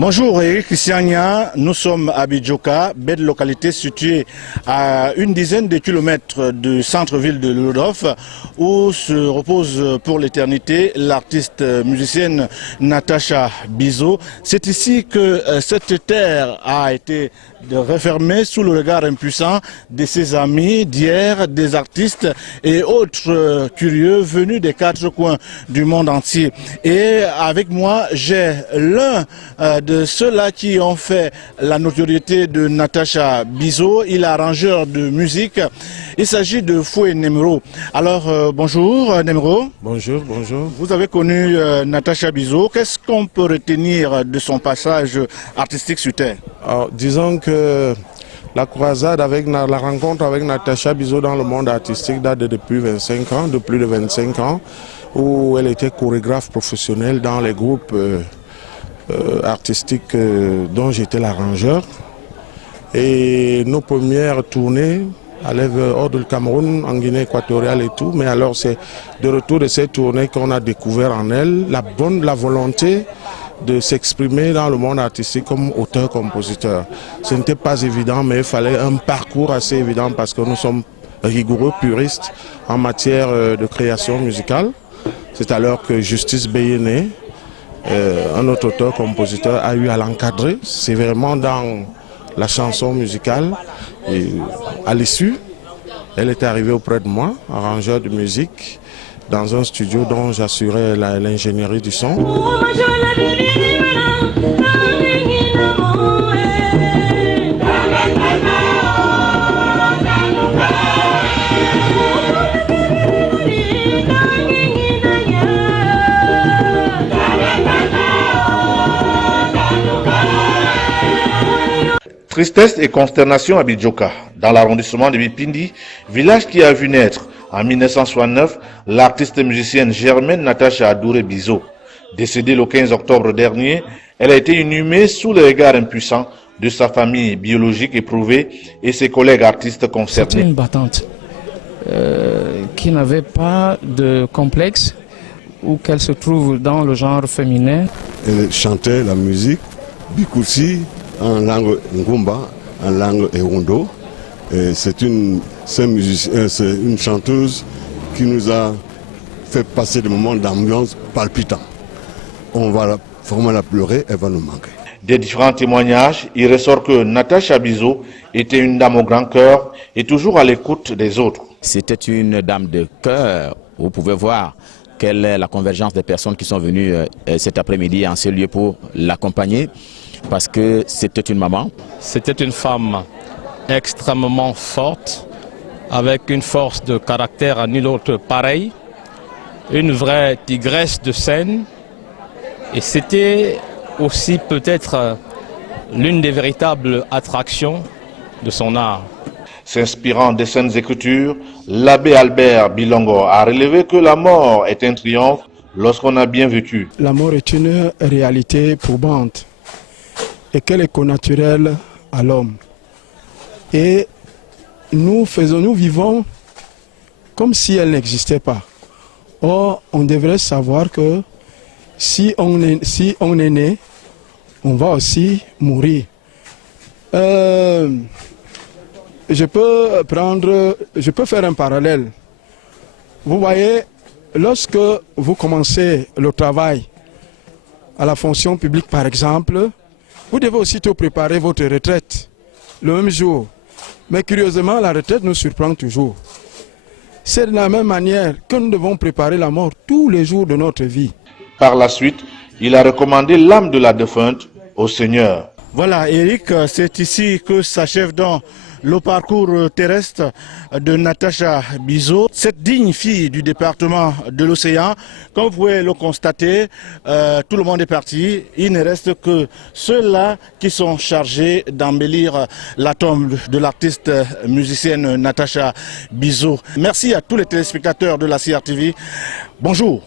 Bonjour Eric Christiania, nous sommes à Bidjoka, belle localité située à une dizaine de kilomètres du centre-ville de Ludov, où se repose pour l'éternité l'artiste musicienne Natacha Bizo. C'est ici que cette terre a été refermée sous le regard impuissant de ses amis d'hier, des artistes et autres curieux venus des quatre coins du monde entier. Et avec moi, j'ai l'un de ceux-là qui ont fait la notoriété de Natacha Bizo. Il est arrangeur de musique. Il s'agit de Foué Nemro. Alors, bonjour Nemro. Bonjour, bonjour. Vous avez connu Natacha Bizo. Qu'est-ce qu'on peut retenir de son passage artistique sur Terre? Alors, disons que la croisade avec la rencontre avec Natacha Bizo dans le monde artistique date depuis 25 ans, de plus de 25 ans, où elle était chorégraphe professionnelle dans les groupes artistiques dont j'étais l'arrangeur. Et nos premières tournées allaient hors du Cameroun, en Guinée équatoriale et tout, mais alors c'est de retour de ces tournées qu'on a découvert en elle la volonté de s'exprimer dans le monde artistique comme auteur-compositeur. Ce n'était pas évident, mais il fallait un parcours assez évident parce que nous sommes rigoureux, puristes en matière de création musicale. C'est alors que Justice Béyéné, un autre auteur-compositeur, a eu à l'encadrer sévèrement dans la chanson musicale. Et à l'issue, elle était arrivée auprès de moi, arrangeur de musique, dans un studio dont j'assurais l'ingénierie du son. Tristesse et consternation à Bidjoka, dans l'arrondissement de Bipindi, village qui a vu naître en 1969 l'artiste musicienne Germaine Natacha Adouré Bizo. Décédée le 15 octobre dernier, elle a été inhumée sous le regard impuissant de sa famille biologique éprouvée et ses collègues artistes concernés. C'était une battante qui n'avait pas de complexe ou qu'elle se trouve dans le genre féminin. Elle chantait la musique Bikoussi en langue Ngumba, en langue Ewondo. C'est une chanteuse qui nous a fait passer des moments d'ambiance palpitants. On va vraiment la pleurer, elle va nous manquer. Des différents témoignages, il ressort que Natacha Bizo était une dame au grand cœur et toujours à l'écoute des autres. C'était une dame de cœur. Vous pouvez voir quelle est la convergence des personnes qui sont venues cet après-midi en ce lieu pour l'accompagner. Parce que c'était une maman. C'était une femme extrêmement forte, avec une force de caractère à nul autre pareil, une vraie tigresse de scène. Et c'était aussi peut-être l'une des véritables attractions de son art. S'inspirant des saintes écritures, l'abbé Albert Bilongo a relevé que la mort est un triomphe lorsqu'on a bien vécu. La mort est une réalité probante et qu'elle est connaturelle à l'homme. Et nous vivons comme si elle n'existait pas. Or, on devrait savoir que si on est né, on va aussi mourir. Je peux faire un parallèle. Vous voyez, lorsque vous commencez le travail à la fonction publique, par exemple, vous devez aussitôt préparer votre retraite le même jour. Mais curieusement, la retraite nous surprend toujours. C'est de la même manière que nous devons préparer la mort tous les jours de notre vie. Par la suite, il a recommandé l'âme de la défunte au Seigneur. Voilà, Eric, c'est ici que s'achève donc le parcours terrestre de Natacha Bizo, cette digne fille du département de l'Océan. Comme vous pouvez le constater, tout le monde est parti. Il ne reste que ceux-là qui sont chargés d'embellir la tombe de l'artiste musicienne Natacha Bizo. Merci à tous les téléspectateurs de la CRTV. Bonjour.